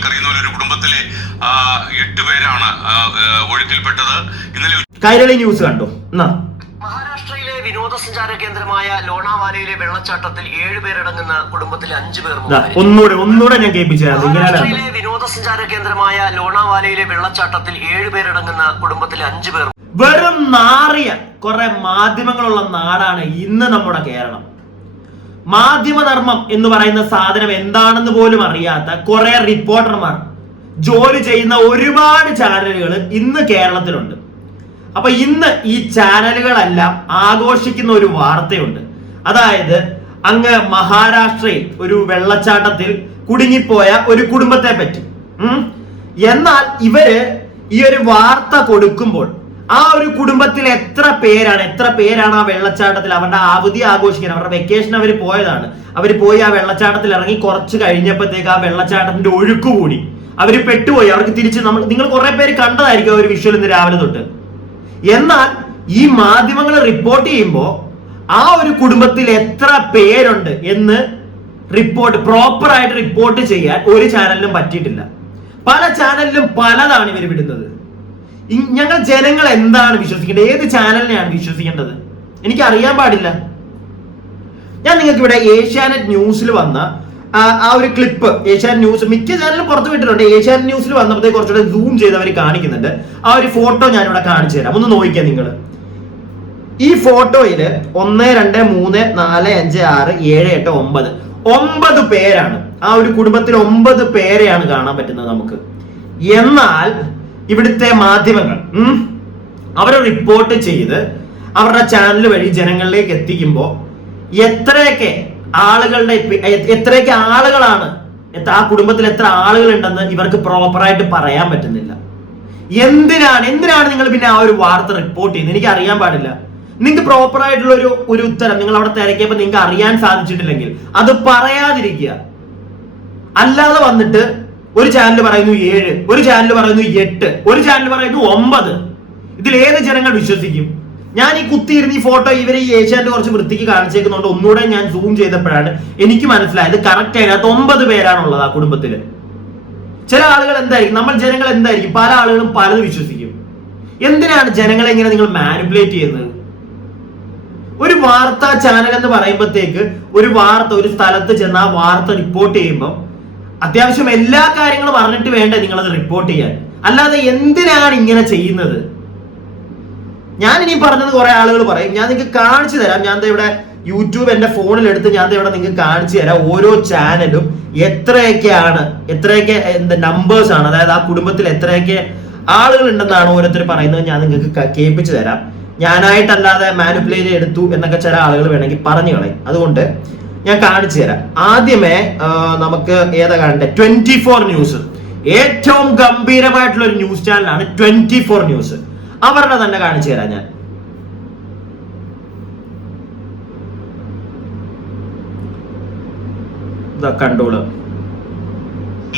നിങ്ങൾക്കറിയുന്ന പോലെ ഒരു കുടുംബത്തിലെ 8 പേരാണ് ഒഴുക്കിൽപ്പെട്ടത്. ഇന്നലെ കൈരളി ന്യൂസ് കണ്ടു. മഹാരാഷ്ട്രയിലെ വിനോദസഞ്ചാര കേന്ദ്രമായ ലോണാവാലയിലെ വെള്ളച്ചാട്ടത്തിൽ 7 പേരടങ്ങുന്ന കുടുംബത്തിലെ 5 പേർ ഒന്നുകൂടെ ഞാൻ കേൾപ്പിച്ചത്. മഹാരാഷ്ട്രയിലെ വിനോദസഞ്ചാര കേന്ദ്രമായ ലോണാവാലയിലെ വെള്ളച്ചാട്ടത്തിൽ 7 പേരടങ്ങുന്ന കുടുംബത്തിലെ 5 പേർ. വെറും നാറിയ കുറെ മാധ്യമങ്ങളുള്ള നാടാണ് ഇന്ന് നമ്മുടെ കേരളം. മാധ്യമധർമ്മം എന്ന് പറയുന്ന സാധനം എന്താണെന്ന് പോലും അറിയാത്ത കുറെ റിപ്പോർട്ടർമാർ ജോലി ചെയ്യുന്ന ഒരുപാട് ചാനലുകൾ ഇന്ന് കേരളത്തിലുണ്ട്. അപ്പൊ ഇന്ന് ഈ ചാനലുകളെല്ലാം ആഘോഷിക്കുന്ന ഒരു വാർത്തയുണ്ട്. അതായത് അങ്ങ് മഹാരാഷ്ട്രയിൽ ഒരു വെള്ളച്ചാട്ടത്തിൽ കുടുങ്ങിപ്പോയ ഒരു കുടുംബത്തെ പറ്റി. എന്നാൽ ഇവര് ഈ ഒരു വാർത്ത കൊടുക്കുമ്പോൾ ആ ഒരു കുടുംബത്തിൽ എത്ര പേരാണ് ആ വെള്ളച്ചാട്ടത്തിൽ അവരുടെ അവധി ആഘോഷിക്കാൻ, അവരുടെ വെക്കേഷൻ അവർ പോയതാണ്. അവർ പോയി ആ വെള്ളച്ചാട്ടത്തിൽ ഇറങ്ങി കുറച്ച് കഴിഞ്ഞപ്പോഴത്തേക്ക് ആ വെള്ളച്ചാട്ടത്തിന്റെ ഒഴുക്ക് കൂടി അവർ പെട്ടുപോയി. അവർക്ക് തിരിച്ച് നിങ്ങൾ കുറെ പേര് കണ്ടതായിരിക്കും ആ ഒരു വിഷ്വൽ ഇന്ന് രാവിലെ തൊട്ട്. എന്നാൽ ഈ മാധ്യമങ്ങൾ റിപ്പോർട്ട് ചെയ്യുമ്പോൾ ആ ഒരു കുടുംബത്തിൽ എത്ര പേരുണ്ട് എന്ന് പ്രോപ്പർ ആയിട്ട് റിപ്പോർട്ട് ചെയ്യാൻ ഒരു ചാനലിനും പറ്റിയിട്ടില്ല. പല ചാനലിലും പലതാണ് ഇവർ വിടുന്നത്. ഞങ്ങൾ ജനങ്ങൾ എന്താണ് വിശ്വസിക്കേണ്ടത്? ഏത് ചാനലിനെയാണ് വിശ്വസിക്കേണ്ടത്? എനിക്ക് അറിയാൻ പാടില്ല. ഞാൻ നിങ്ങൾക്ക് ഇവിടെ ഏഷ്യാനെറ്റ് ന്യൂസിൽ വന്ന ആ ഒരു ക്ലിപ്പ്, ഏഷ്യാനെറ്റ് ന്യൂസ് മിക്ക ചാനലും പുറത്തു വിട്ടിട്ടുണ്ട്. ഏഷ്യാനെറ്റ് ന്യൂസിൽ വന്നപ്പോഴത്തേക്ക് കുറച്ചുകൂടെ സൂം ചെയ്ത് അവർ കാണിക്കുന്നുണ്ട്. ആ ഒരു ഫോട്ടോ ഞാൻ ഇവിടെ കാണിച്ചു തരാം, ഒന്ന് നോക്കിയാൽ നിങ്ങൾ. ഈ ഫോട്ടോയില് 1, 2, 3, 4, 5, 6, 7, 8, 9 പേരാണ്. ആ ഒരു കുടുംബത്തിൽ 9 പേരെയാണ് കാണാൻ പറ്റുന്നത് നമുക്ക്. എന്നാൽ ഇവിടുത്തെ മാധ്യമങ്ങൾ അവർ റിപ്പോർട്ട് ചെയ്ത് അവരുടെ ചാനൽ വഴി ജനങ്ങളിലേക്ക് എത്തിക്കുമ്പോൾ എത്രയൊക്കെ ആളുകളാണ്, ആ കുടുംബത്തിൽ എത്ര ആളുകൾ ഉണ്ടെന്ന് ഇവർക്ക് പ്രോപ്പറായിട്ട് പറയാൻ പറ്റുന്നില്ല. എന്തിനാണ് നിങ്ങൾ പിന്നെ ആ ഒരു വാർത്ത റിപ്പോർട്ട് ചെയ്യുന്നത്? എനിക്ക് അറിയാൻ പാടില്ല. നിങ്ങൾക്ക് പ്രോപ്പർ ആയിട്ടുള്ള ഒരു ഉത്തരം നിങ്ങൾ അവിടെ തിരക്കിയപ്പോൾ നിങ്ങൾക്ക് അറിയാൻ സാധിച്ചിട്ടില്ലെങ്കിൽ അത് പറയാതിരിക്കുക. അല്ലാതെ വന്നിട്ട് ഒരു ചാനൽ പറയുന്നു 7, ഒരു ചാനൽ പറയുന്നു 8, ഒരു ചാനൽ പറയുന്നു 9. ഇതിൽ ഏത് ജനങ്ങൾ വിശ്വസിക്കും? ഞാൻ ഈ കുത്തിയിരുന്ന് ഈ ഫോട്ടോ ഇവരെ ഈ ഏഷ്യാനെറ്റ് കുറച്ച് വൃത്തിക്ക് കാണിച്ചേക്കുന്നുണ്ട്. ഒന്നുകൂടെ ഞാൻ സൂം ചെയ്തപ്പോഴാണ് എനിക്ക് മനസ്സിലായത് കറക്റ്റ് അതിനകത്ത് 9 പേരാണുള്ളത് ആ കുടുംബത്തില്. ചില ആളുകൾ എന്തായിരിക്കും, ജനങ്ങൾ എന്തായിരിക്കും, പല ആളുകളും പലത് വിശ്വസിക്കും. എന്തിനാണ് ജനങ്ങളെ ഇങ്ങനെ നിങ്ങൾ മാനിപ്പുലേറ്റ് ചെയ്യുന്നത്? ഒരു വാർത്താ ചാനൽ എന്ന് പറയുമ്പോഴത്തേക്ക് ഒരു സ്ഥലത്ത് ചെന്ന് ആ വാർത്ത റിപ്പോർട്ട് ചെയ്യുമ്പോൾ അത്യാവശ്യം എല്ലാ കാര്യങ്ങളും അറിഞ്ഞിട്ട് വേണ്ടേ നിങ്ങളത് റിപ്പോർട്ട് ചെയ്യാൻ. അല്ലാതെ എന്തിനാണ് ഇങ്ങനെ ചെയ്യുന്നത്? ഞാൻ ഇനി പറഞ്ഞത് കുറെ ആളുകൾ പറയും, ഞാൻ നിങ്ങൾക്ക് കാണിച്ചു തരാം. ഞാൻ ഇവിടെ യൂട്യൂബ് എന്റെ ഫോണിൽ എടുത്ത് ഞാൻ ഇവിടെ നിങ്ങൾക്ക് കാണിച്ചു തരാം. ഓരോ ചാനലും എത്രയൊക്കെ നമ്പേഴ്സ് ആണ്, അതായത് ആ കുടുംബത്തിൽ എത്രയൊക്കെ ആളുകൾ ഉണ്ടെന്നാണ് ഓരോരുത്തർ പറയുന്നത്. ഞാൻ നിങ്ങൾക്ക് കേൾപ്പിച്ചു തരാം. ഞാനായിട്ടല്ലാതെ മാനിപ്പുലേറ്റ് എടുത്തു എന്നൊക്കെ ചില ആളുകൾ വേണമെങ്കിൽ പറഞ്ഞു കളയും. അതുകൊണ്ട് ഞാൻ കാണിച്ചു തരാം. ആദ്യമേ നമുക്ക് ഏതാ കാണണ്ടേ? 24 ന്യൂസ്. ഏറ്റവും ഗംഭീരമായിട്ടുള്ള ഒരു ന്യൂസ് ചാനലാണ് 24 ന്യൂസ്. അവരുടെ തന്നെ കാണിച്ചു തരാം ഞാൻ. കണ്ടോളൂ.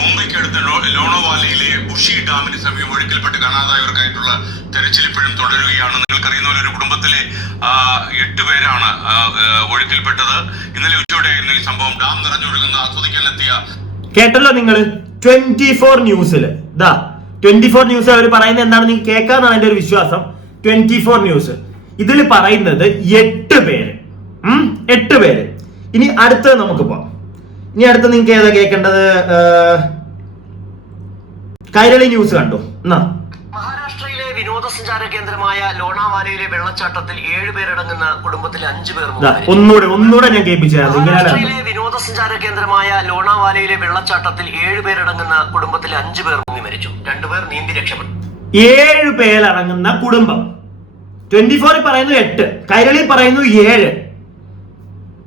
മുംബൈക്കടുത്ത് ലോണാവാലയിലെ ബുഷി ഡാമിന് സമീപം ഒഴുക്കിൽപ്പെട്ട് കാണാതായവർക്കായിട്ടുള്ള തെരച്ചിൽ ഇപ്പോഴും തുടരുകയാണ്. നിങ്ങൾക്കറിയുന്ന പോലെ ഒരു കുടുംബത്തിലെ 8 പേരാണ് ഒഴുക്കിൽപ്പെട്ടത്. ഇന്നലെ ഉച്ചയോടെയായിരുന്നു ഈ സംഭവം. ഡാം നിറഞ്ഞൊഴുകുന്ന ആസ്വദിക്കാനെത്തിയ കേട്ടല്ലോ നിങ്ങൾ 24 ന്യൂസിൽ. 24 ന്യൂസ് അവർ പറയുന്നത് എന്താണ് നിങ്ങൾക്ക് കേൾക്കാന്നാണ് എന്റെ ഒരു വിശ്വാസം. 24 ന്യൂസ് ഇതിൽ പറയുന്നത് 8 പേര്. 8 പേര്. ഇനി അടുത്തത് നമുക്ക് പോവാം. ഇനി അടുത്ത് നിങ്ങൾക്ക് ഏതാ കേൾക്കേണ്ടത്? കൈരളി ന്യൂസ് കണ്ടു. മഹാരാഷ്ട്രയിലെ വിനോദസഞ്ചാര കേന്ദ്രമായ ലോണാവാലയിലെ വെള്ളച്ചാട്ടത്തിൽ 7 പേരടങ്ങുന്ന കുടുംബത്തിലെ 5 പേർ. ഒന്നുകൂടെ ഞാൻ കേൾപ്പിച്ചത്. മഹാരാഷ്ട്രയിലെ വിനോദസഞ്ചാര കേന്ദ്രമായ ലോണാവാലയിലെ വെള്ളച്ചാട്ടത്തിൽ 7 പേരടങ്ങുന്ന കുടുംബത്തിലെ 5 പേർ മുങ്ങി മരിച്ചു. 2 പേർ നീന്തി രക്ഷപ്പെട്ടു. 7 പേരടങ്ങുന്ന കുടുംബം. 24 പറയുന്നു 8, കൈരളി പറയുന്നു 7.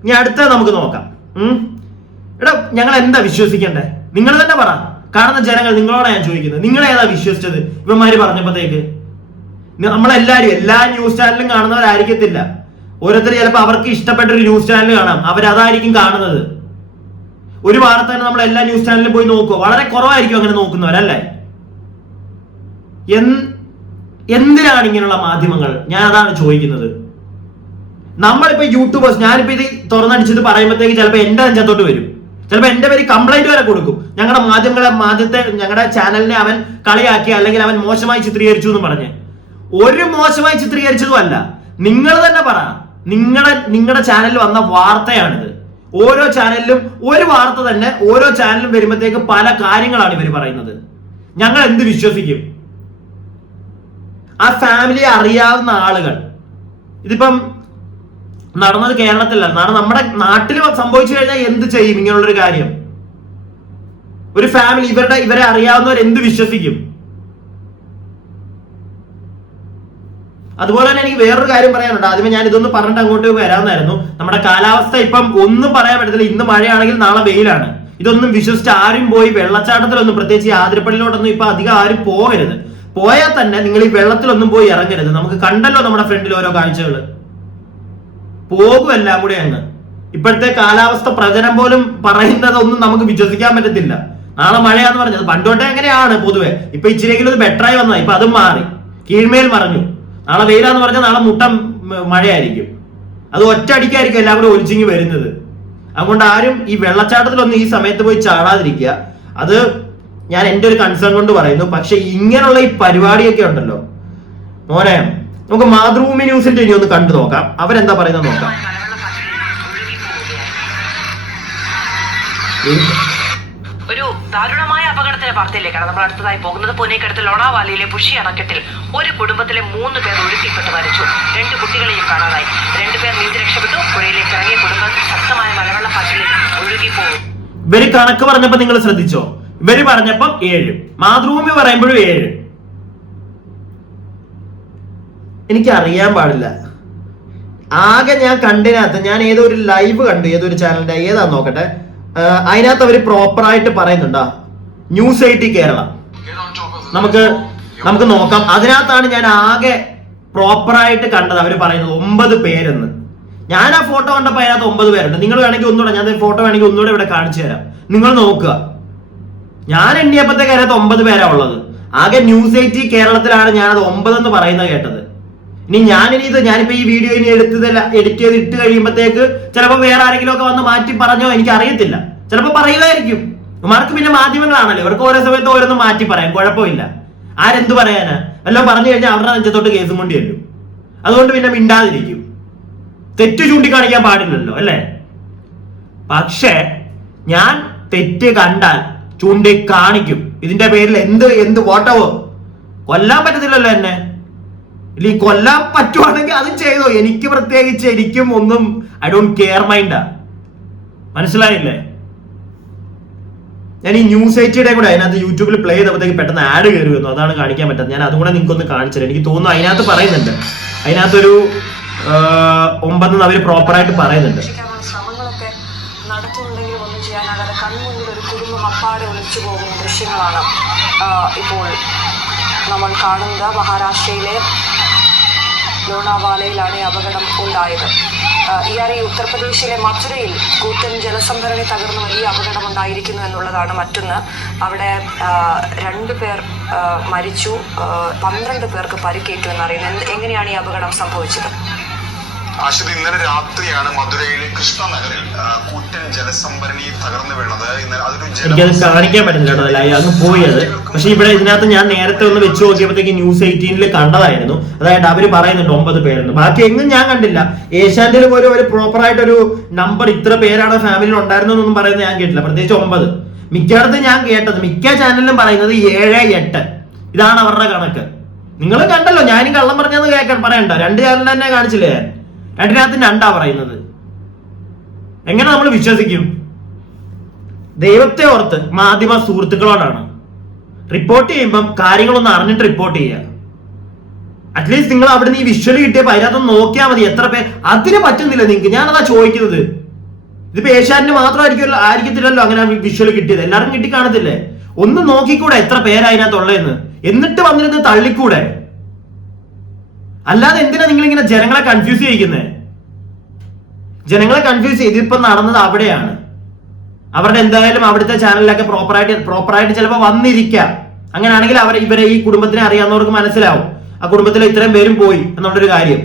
ഇനി അടുത്തത് നമുക്ക് നോക്കാം. എടാ, ഞങ്ങൾ എന്താ വിശ്വസിക്കണ്ടേ? നിങ്ങൾ തന്നെ പറ. കാണുന്ന ജനങ്ങൾ നിങ്ങളോടാ ഞാൻ ചോദിക്കുന്നത്. നിങ്ങൾ ഏതാ വിശ്വസിച്ചത് ഇവന്മാര് പറഞ്ഞപ്പോഴത്തേക്ക്? നമ്മളെല്ലാരും എല്ലാ ന്യൂസ് ചാനലും കാണുന്നവരായിരിക്കത്തില്ല. ഓരോരുത്തർ ചിലപ്പോൾ അവർക്ക് ഇഷ്ടപ്പെട്ട ഒരു ന്യൂസ് ചാനൽ കാണാം, അവരതായിരിക്കും കാണുന്നത്. ഒരു വാർത്ത തന്നെ നമ്മൾ എല്ലാ ന്യൂസ് ചാനലിലും പോയി നോക്കുക, വളരെ കുറവായിരിക്കും അങ്ങനെ നോക്കുന്നവരല്ലേ. എന്തിനാണ് ഇങ്ങനെയുള്ള മാധ്യമങ്ങൾ? ഞാൻ അതാണ് ചോദിക്കുന്നത്. നമ്മളിപ്പോ യൂട്യൂബേഴ്സ്, ഞാനിപ്പോ ഇത് തുറന്നടിച്ചത് പറയുമ്പോഴത്തേക്ക് ചിലപ്പോൾ എന്റെ നെഞ്ചത്തോട്ട് വരും. ചിലപ്പോൾ എന്റെ പേര് കംപ്ലൈന്റ് വരെ കൊടുക്കും. ഞങ്ങളുടെ ഞങ്ങളുടെ ചാനലിനെ അവൻ കളിയാക്കി, അല്ലെങ്കിൽ അവൻ മോശമായി ചിത്രീകരിച്ചു എന്ന് പറഞ്ഞ്. ഒരു മോശമായി ചിത്രീകരിച്ചതും അല്ല. നിങ്ങൾ തന്നെ പറ, നിങ്ങളുടെ ചാനലിൽ വന്ന വാർത്തയാണിത്. ഓരോ ചാനലിലും ഒരു വാർത്ത തന്നെ, ഓരോ ചാനലിലും വരുമ്പോഴത്തേക്ക് പല കാര്യങ്ങളാണ് ഇവർ പറയുന്നത്. ഞങ്ങൾ എന്ത് വിശ്വസിക്കും? ആ ഫാമിലിയെ അറിയാവുന്ന ആളുകൾ, ഇതിപ്പം നടന്നത് കേരളത്തിലല്ല, നമ്മുടെ നാട്ടിൽ സംഭവിച്ചു കഴിഞ്ഞാൽ എന്ത് ചെയ്യും? ഇങ്ങനെയുള്ളൊരു കാര്യം ഒരു ഫാമിലി, ഇവരെ അറിയാവുന്നവർ എന്ത് വിശ്വസിക്കും? അതുപോലെ തന്നെ എനിക്ക് വേറൊരു കാര്യം പറയാനുണ്ട്. ആദ്യമേ ഞാൻ ഇതൊന്ന് പറഞ്ഞിട്ട് അങ്ങോട്ട് വരാമെന്നായിരുന്നു. നമ്മുടെ കാലാവസ്ഥ ഇപ്പം ഒന്നും പറയാൻ പറ്റത്തില്ല. ഇന്ന് മഴയാണെങ്കിൽ നാളെ വെയിലാണ്. ഇതൊന്നും വിശ്വസിച്ച് ആരും പോയി വെള്ളച്ചാട്ടത്തിലൊന്നും, പ്രത്യേകിച്ച് ഈ ആതിരപ്പള്ളിയിലോട്ടൊന്നും ഇപ്പൊ അധികം ആരും പോകരുത്. പോയാൽ തന്നെ നിങ്ങൾ ഈ വെള്ളത്തിലൊന്നും പോയി ഇറങ്ങരുത്. നമുക്ക് കണ്ടല്ലോ നമ്മുടെ ഫ്രണ്ടിൽ ഓരോ കാഴ്ചകൾ. പോകും എല്ലാം കൂടെ അങ്ങ്. ഇപ്പോഴത്തെ കാലാവസ്ഥ പ്രവചനം പോലും പറയുന്നതൊന്നും നമുക്ക് വിശ്വസിക്കാൻ പറ്റത്തില്ല. നാളെ മഴയാന്ന് പറഞ്ഞത് പണ്ടോട്ടെ എങ്ങനെയാണ് പൊതുവെ. ഇപ്പൊ ഇച്ചിരിയെങ്കിലും ഇത് ബെറ്ററായി വന്നതാ. ഇപ്പൊ അതും മാറി, കീഴ്മേൽ പറഞ്ഞു. നാളെ വെയിലാന്ന് പറഞ്ഞാൽ നാളെ മുട്ടം മഴയായിരിക്കും. അത് ഒറ്റയടിക്കായിരിക്കും എല്ലാം കൂടെ ഒലിച്ചിങ്ങി വരുന്നത്. അതുകൊണ്ട് ആരും ഈ വെള്ളച്ചാട്ടത്തിലൊന്നും ഈ സമയത്ത് പോയി ചാടാതിരിക്കുക. അത് ഞാൻ എന്റെ ഒരു കൺസേൺ കൊണ്ട് പറയുന്നു. പക്ഷെ ഇങ്ങനെയുള്ള ഈ പരിപാടിയൊക്കെ ഉണ്ടല്ലോ മോനെ, നമുക്ക് മാതൃഭൂമി ന്യൂസിന്റെ ഇനി ഒന്ന് കണ്ടു നോക്കാം. അവരെന്താ പറയുന്നത് നോക്കാം. ഒരു ദാരുണമായ അപകടത്തിന്റെ വാർത്തയിലേക്കാണ് നമ്മൾ അടുത്തതായി പോകുന്നത്. പൂനെക്കടുത്ത് ലോണാവാലയിലെ ബുഷി അണക്കെട്ടിൽ ഒരു കുടുംബത്തിലെ 3 പേർ ഒഴുക്കിപ്പെട്ട് മരിച്ചു. 2 കുട്ടികളെയും കാണാതായി. 2 പേർ നീന്തി രക്ഷപ്പെട്ടു. പുഴയിലേക്ക് ഇറങ്ങിയ കുടുംബം ശക്തമായ മലവെള്ളപ്പാച്ചിലിൽ ഒഴുകിപ്പോകും. ഇവര് കണക്ക് പറഞ്ഞപ്പോ നിങ്ങൾ ശ്രദ്ധിച്ചോ? ഇവര് പറഞ്ഞപ്പം 7, മാതൃഭൂമി പറയുമ്പോഴും 7. എനിക്ക് അറിയാൻ പാടില്ല. ആകെ ഞാൻ കണ്ടതിനകത്ത്, ഞാൻ ഏതോ ഒരു ലൈവ് കണ്ടു, ഏതൊരു ചാനലിന്റെ, ഏതാന്ന് നോക്കട്ടെ. അതിനകത്ത് അവർ പ്രോപ്പറായിട്ട് പറയുന്നുണ്ടാ ന്യൂസ് 80 കേരള. നമുക്ക് നോക്കാം. അതിനകത്താണ് ഞാൻ ആകെ പ്രോപ്പറായിട്ട് കണ്ടത്. അവർ പറയുന്നത് 9 പേരെന്ന്. ഞാൻ ആ ഫോട്ടോ കണ്ടപ്പോൾ അതിനകത്ത് 9 പേരുണ്ട്. നിങ്ങൾ വേണമെങ്കിൽ ഒന്നുകൂടെ, ഞാൻ ഫോട്ടോ വേണമെങ്കിൽ ഒന്നുകൂടെ ഇവിടെ കാണിച്ചു തരാം. നിങ്ങൾ നോക്കുക. ഞാൻ എണ്ണിയപ്പോഴത്തേക്ക് അതിനകത്ത് 9 പേരാ ഉള്ളത്. ആകെ ന്യൂസ് 80 കേരളത്തിലാണ് ഞാനത് 9 എന്ന് പറയുന്നത് കേട്ടത്. ഇനി ഞാനിപ്പോ ഈ വീഡിയോ ഇനി എഡിറ്റ് ചെയ്ത് ഇട്ട് കഴിയുമ്പോഴത്തേക്ക് ചിലപ്പോൾ വേറെ ആരെങ്കിലും ഒക്കെ വന്ന് മാറ്റി പറഞ്ഞോ എനിക്ക് അറിയത്തില്ല. ചിലപ്പോൾ പറയുമായിരിക്കും. ഇവർക്ക് പിന്നെ മാധ്യമങ്ങളാണല്ലോ, ഇവർക്ക് ഓരോ സമയത്ത് ഓരോന്നും മാറ്റി പറയാം, കുഴപ്പമില്ല. ആരെന്ത് പറയാനാ? വല്ലതും പറഞ്ഞു കഴിഞ്ഞാൽ അവരുടെ നെഞ്ചത്തോട്ട് കേസും കൊണ്ട് ചെല്ലും. അതുകൊണ്ട് പിന്നെ മിണ്ടാതിരിക്കും. തെറ്റ് ചൂണ്ടിക്കാണിക്കാൻ പാടില്ലല്ലോ, അല്ലേ? പക്ഷേ ഞാൻ തെറ്റ് കണ്ടാൽ ചൂണ്ടിക്കാണിക്കും. ഇതിന്റെ പേരിൽ എന്ത് വോട്ടവോ കൊല്ലാൻ പറ്റത്തില്ലല്ലോ എന്നെ. ഇല്ല, കൊല്ലാൻ പറ്റുവാണെങ്കിൽ അത് ചെയ്തോ. എനിക്ക് പ്രത്യേകിച്ച് എനിക്കും ഒന്നും ഐ ഡോണ്ട് കെയർ മൈൻഡാ. മനസ്സിലായില്ലേ? ഞാൻ ഈ ന്യൂസ് 80യുടെ കൂടെ അതിനകത്ത് യൂട്യൂബിൽ പ്ലേ ചെയ്തപ്പോഴത്തേക്ക് പെട്ടെന്ന് ആഡ് കയറി വന്നു. അതാണ് കാണിക്കാൻ പറ്റുന്നത്. ഞാൻ അതും കൂടെ നിങ്ങൾക്കൊന്ന് കാണിച്ചത്. എനിക്ക് തോന്നുന്നു അതിനകത്ത് പറയുന്നുണ്ട്, അതിനകത്തൊരു 9 അവർ പ്രോപ്പറായിട്ട് പറയുന്നുണ്ട്. ശ്രമങ്ങളൊക്കെ നടത്തുന്നുണ്ടെങ്കിലും ഒന്നും ചെയ്യാനാകാതെ കൺമുന്നിൽ ഒരു കുടുംബം അപ്പാടെ ഒളിച്ചു പോകുന്ന ദൃശ്യങ്ങളാണ് ഇപ്പോൾ നമ്മൾ കാണുന്നത്. മഹാരാഷ്ട്രയിലെ ലോണാവാലയിലാണ് അപകടം ഉണ്ടായത്. ഈ ഉത്തർപ്രദേശിലെ മഥുരയിൽ കൂറ്റൻ ജലസംഭരണി തകർന്ന് വലിയ അപകടം ഉണ്ടായിരിക്കുന്നു എന്നുള്ളതാണ് മറ്റൊന്ന്. അവിടെ 2 പേർ മരിച്ചു, 12 പേർക്ക് പരിക്കേറ്റു എന്നറിയുന്നത്. എങ്ങനെയാണ് ഈ അപകടം സംഭവിച്ചത്? ആശ്വതി, ഇന്നലെ രാത്രിയാണ് മധുരയിലെ കൃഷ്ണനഗറിൽ കൂറ്റൻ ജലസംഭരണി തകർന്നു വീണത്. എനിക്കത് കാണിക്കാൻ പറ്റുന്നില്ല, അങ്ങ് പോയത്. പക്ഷെ ഇവിടെ ഇതിനകത്ത് ഞാൻ നേരത്തെ ഒന്ന് വെച്ച് നോക്കിയപ്പോഴത്തേക്ക് ന്യൂസ് 18 കണ്ടതായിരുന്നു. അതായത് അവര് പറയുന്നുണ്ട് 9 പേരെന്ന്. ബാക്കി എങ്ങും ഞാൻ കണ്ടില്ല. ഏഷ്യാനെറ്റിൽ പോലും ഒരു പ്രോപ്പറായിട്ടൊരു നമ്പർ ഇത്ര പേരാണ് ഫാമിലിയിൽ ഉണ്ടായിരുന്നൊന്നും പറയുന്നത് ഞാൻ കേട്ടില്ല. പ്രത്യേകിച്ച് 9. മിക്കയിടത്തും ഞാൻ കേട്ടത്, മിക്ക ചാനലിലും പറയുന്നത് 7, 8 ഇതാണ് അവരുടെ കണക്ക്. നിങ്ങൾ കണ്ടല്ലോ, ഞാനും കള്ളം പറഞ്ഞതെന്ന് പറയണ്ട. 2 ചാനൽ തന്നെ കാണിച്ചില്ലേ ഞാൻ. 2-നകത്ത് 2 പറയുന്നത്. എങ്ങനെ നമ്മൾ വിശ്വസിക്കും? ദൈവത്തെ ഓർത്ത് മാധ്യമ സുഹൃത്തുക്കളോടാണ് റിപ്പോർട്ട് ചെയ്യുമ്പം കാര്യങ്ങളൊന്നും അറിഞ്ഞിട്ട് റിപ്പോർട്ട് ചെയ്യുക. അറ്റ്ലീസ്റ്റ് നിങ്ങൾ അവിടെ നിന്ന് ഈ വിഷ്വൽ കിട്ടിയപ്പോൾ അതിനകത്തൊന്ന് നോക്കിയാൽ മതി. എത്ര പേർ അതിന് പറ്റുന്നില്ല നിങ്ങൾക്ക്? ഞാനതാ ചോദിക്കുന്നത്. ഇതിപ്പോ ഏഷ്യാനെറ്റിന് ആയിരിക്കത്തില്ലല്ലോ അങ്ങനെ വിഷ്വൽ കിട്ടിയത്, എല്ലാവരും കിട്ടി കാണത്തില്ലേ? ഒന്ന് നോക്കിക്കൂടെ എത്ര പേരാ അതിനകത്തുള്ളതെന്ന്? എന്നിട്ട് വന്നിരുന്ന് തള്ളിക്കൂടെ? അല്ലാതെ എന്തിനാ നിങ്ങൾ ഇങ്ങനെ ജനങ്ങളെ കൺഫ്യൂസ് ചെയ്യിക്കുന്നത്? ജനങ്ങളെ കൺഫ്യൂസ് ചെയ്ത് ഇപ്പൊ നടന്നത് അവിടെയാണ്. അവരുടെ എന്തായാലും അവിടുത്തെ ചാനലിലൊക്കെ പ്രോപ്പറായിട്ട് ചിലപ്പോൾ വന്നിരിക്കാം. അങ്ങനെയാണെങ്കിൽ ഇവരെ ഈ കുടുംബത്തിനെ അറിയാവുന്നവർക്ക് മനസ്സിലാവും ആ കുടുംബത്തിൽ ഇത്രയും പേരും പോയി എന്നുള്ളൊരു കാര്യം.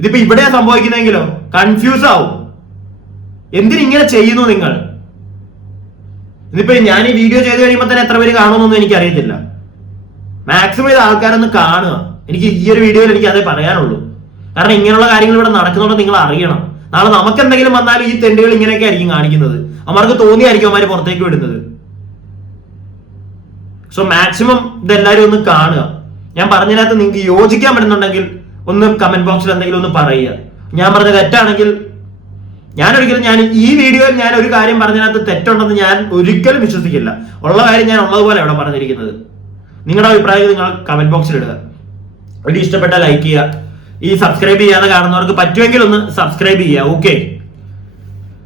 ഇതിപ്പോ ഇവിടെയാ സംഭവിക്കുന്നെങ്കിലോ കൺഫ്യൂസ് ആവും. എന്തിനിങ്ങനെ ചെയ്യുന്നു നിങ്ങൾ? ഇതിപ്പോ ഞാൻ ഈ വീഡിയോ ചെയ്ത് കഴിയുമ്പോൾ തന്നെ എത്ര പേര് കാണുമെന്നൊന്നും എനിക്കറിയത്തില്ല. മാക്സിമം ഇത് ആൾക്കാരൊന്ന് കാണുക. എനിക്ക് ഈ ഒരു വീഡിയോയിൽ എനിക്ക് അതേ പറയാനുള്ളൂ. കാരണം ഇങ്ങനെയുള്ള കാര്യങ്ങൾ ഇവിടെ നടക്കുന്നുണ്ടോ നിങ്ങൾ അറിയണം. നാളെ നമുക്ക് എന്തെങ്കിലും വന്നാലും ഈ തെണ്ടുകൾ ഇങ്ങനെയൊക്കെ ആയിരിക്കും കാണിക്കുന്നത്. അവർക്ക് തോന്നിയായിരിക്കും അവന്മാര് പുറത്തേക്ക് വിടുന്നത്. സോ മാക്സിമം ഇതെല്ലാരും ഒന്ന് കാണുക. ഞാൻ പറഞ്ഞതിനകത്ത് നിങ്ങൾക്ക് യോജിക്കാൻ പറ്റുന്നുണ്ടെങ്കിൽ ഒന്ന് കമന്റ് ബോക്സിൽ എന്തെങ്കിലും ഒന്ന് പറയുക. ഞാൻ പറഞ്ഞ തെറ്റാണെങ്കിൽ ഞാൻ ഈ വീഡിയോയിൽ ഞാൻ ഒരു കാര്യം പറഞ്ഞതിനകത്ത് തെറ്റുണ്ടെന്ന് ഞാൻ ഒരിക്കലും വിശ്വസിക്കില്ല. ഉള്ള കാര്യം ഞാൻ ഉള്ളതുപോലെ ഇവിടെ പറഞ്ഞിരിക്കുന്നത്. നിങ്ങളുടെ അഭിപ്രായം നിങ്ങൾ കമന്റ് ബോക്സിൽ ഇടുക. വീഡിയോ ഇഷ്ടപ്പെട്ട ലൈക്ക് ചെയ്യുക. ഈ സബ്സ്ക്രൈബ് ചെയ്യാതെ കാണുന്നവർക്ക് പറ്റുമെങ്കിൽ ഒന്ന് സബ്സ്ക്രൈബ് ചെയ്യുക. ഓക്കെ,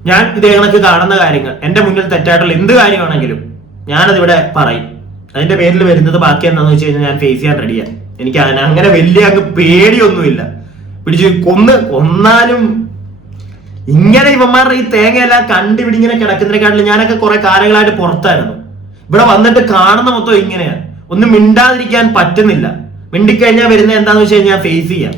ഞാൻ ഇതേ കണക്ക് കാണുന്ന കാര്യങ്ങൾ എന്റെ മുന്നിൽ തെറ്റായിട്ടുള്ള എന്ത് കാര്യമാണെങ്കിലും ഞാനതിവിടെ പറയും. അതിന്റെ പേരിൽ വരുന്നത് ബാക്കി എന്താണെന്ന് വെച്ച് കഴിഞ്ഞാൽ ഞാൻ ഫേസ് ചെയ്യാൻ റെഡിയാണ്. എനിക്ക് അങ്ങനെ വലിയ അങ്ങ് പേടിയൊന്നുമില്ല. പിടിച്ച് കൊന്നാലും ഇങ്ങനെ ഇവന്മാരുടെ ഈ തേങ്ങയെല്ലാം കണ്ടുപിടിങ്ങനെ കിടക്കുന്നതിനെക്കാട്ടിലും ഞാനൊക്കെ കുറെ കാലങ്ങളായിട്ട് പുറത്തായിരുന്നു. ഇവിടെ വന്നിട്ട് കാണുന്ന മൊത്തം ഇങ്ങനെയാണ്. ഒന്നും മിണ്ടാതിരിക്കാൻ പറ്റുന്നില്ല. മിണ്ടിക്കഴിഞ്ഞാൽ വരുന്ന എന്താന്ന് വെച്ച് കഴിഞ്ഞാൽ ഫേസ് ചെയ്യാം.